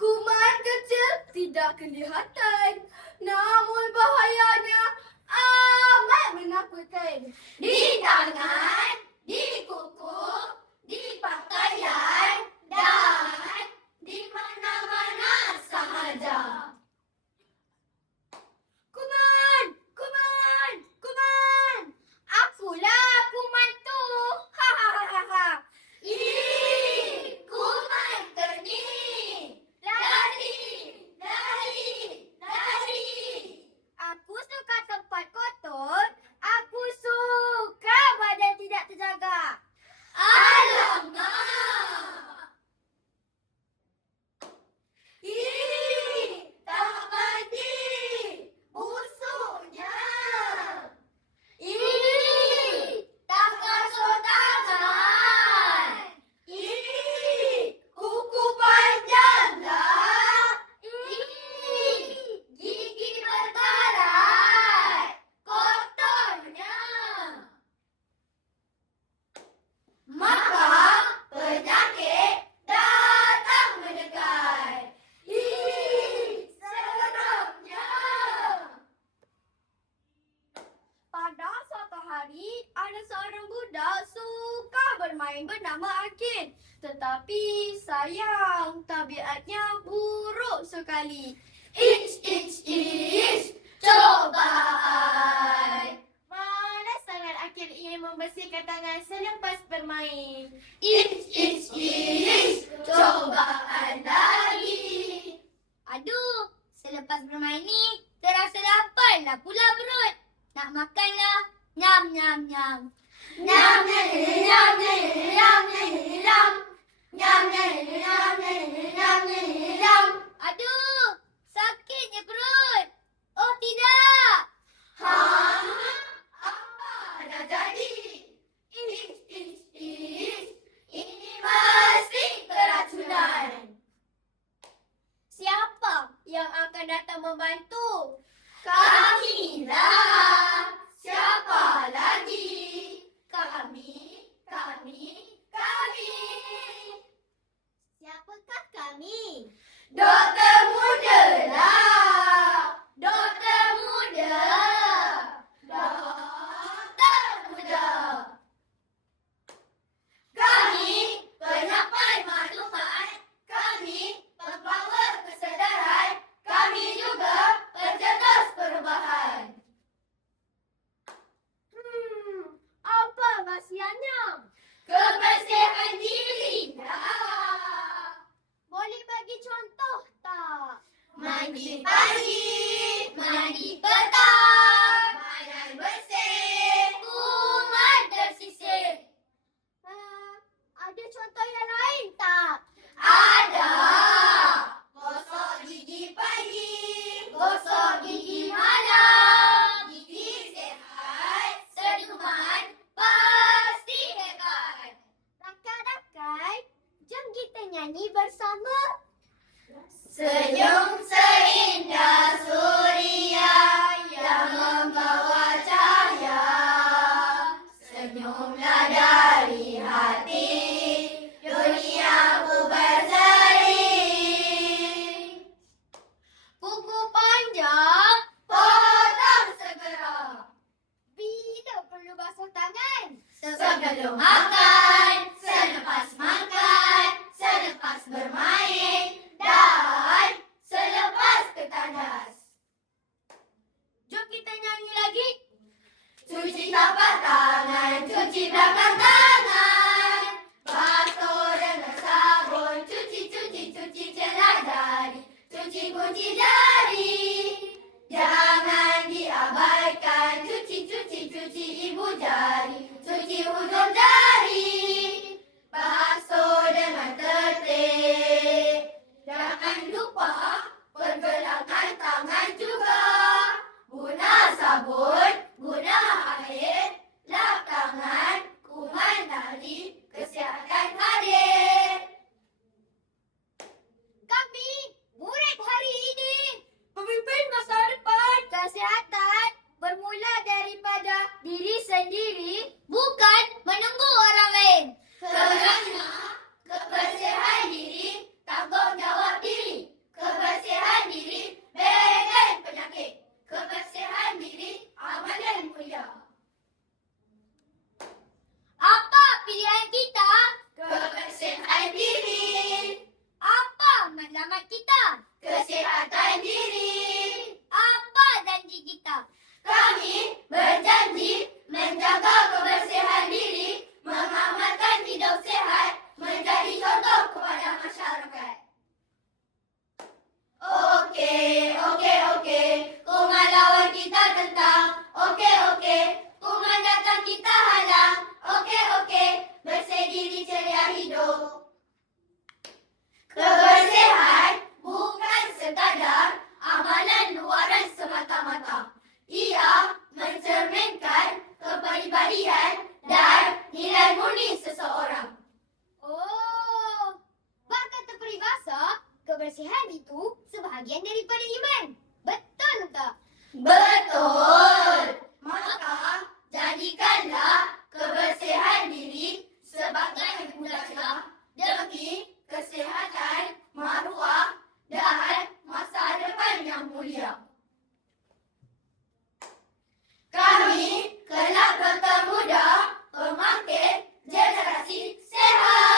Kuman kecil tidak kelihatan, namun bahayanya amat menakutkan. Di tangan, di kuku, di pakaian, dan di mana-mana sahaja. Kuman! Kuman! Kuman! Akulah kuman tu! Hahaha! Ih! Kuman kerni! Lari! Lari! Lari! Aku suka tempat kotor. Aku suka badan tidak terjaga. Alamak! Ih! Tak mandi! Busuknya! Ih! Tak basuh tangan! Ih! Kuku panjanglah! Ih! Gigi berkarat! Kotornya! Maka penyakit datang mendekat. Ih, seramnya. Pada suatu hari, ada seorang budak suka bermain bernama Akin. Tetapi sayang, tabiatnya buruk sekali. Ish, cobaan. Mana sangat Akin ingin membersihkan tangan selepas bermain. Ish, cobaan lagi. Aduh, selepas bermain ni, terasa laparlah pula perut. Nak makanlah. Nyam, nyam, nyam. Nyam, nyam, nyam, nyam, nyam, nyam. Nyam, nyam, nyam, nyam, nyam, nyam. Aduh, sakitnya perut. Oh, tidak. Ha? Apa dah jadi? Ish. Ini mesti keracunan. Siapa yang akan datang membantu? Kamilah. Siapa lagi? Kami. Siapakah kami? Doktor muda lah. Doktor muda. Doktor muda. Kami penyampai maklumat. Kami pembawa kesedaran. Kami juga pencetus perubahan. Apa rahsianya? Kebersihan diri lah. Boleh bagi contoh tak? Mandi pagi, mandi petang, badan bersih, kuman tersisir. Ada contoh yang lain tak? Ada. Gosok gigi pagi, gosok gigi malam. Gigi sehat, senyuman pasti hebat. Rakan-rakan, jom kita nyanyi bersama. Senyum seindah suria yang membawa cahaya. Senyumlah dari hati, duniamu berseri. Kuku panjang, potong segera. Bila perlu basuh tangan? Sebelum makan, selepas makan, selepas bermain, dan selepas ke tandas. Jom kita nyanyi lagi. Cuci tapak tangan, cuci belakang tangan. Basuh dengan sabun, cuci celah jari. Cuci kunci jari. Jangan diabaikan, cuci ibu jari. Cuci ujung jari. Basuh dengan tertib. sendiri, bukan menunggu orang lain. Kerana kebersihan diri tanggungjawab diri. Kebersihan diri belakan penyakit. Kebersihan diri amalan mulia. Apa pilihan kita? Kebersihan diri. Apa matlamat kita? Kesihatan diri. Apa janji kita? Kami berjanji menjaga kebersihan diri, mengamalkan hidup sihat, menjadi contoh kepada masyarakat. Okey. Kuman lawan kita tentang. Okey. Kuman datang kita halang. Okey. Bersih diri ceria hidup. Kebersihan bukan sekadar amalan luaran semata-mata. Ia mencerminkan kepribadian dan nilai murni seseorang. Oh, bak kata peribahasa, kebersihan itu sebahagian daripada iman. Betul tak? Betul. Maka jadikanlah kebersihan diri sebagai budaya demi kesihatan, maruah dan masa depan yang mulia. Kami kelab berpemuda pembangkit generasi sihat.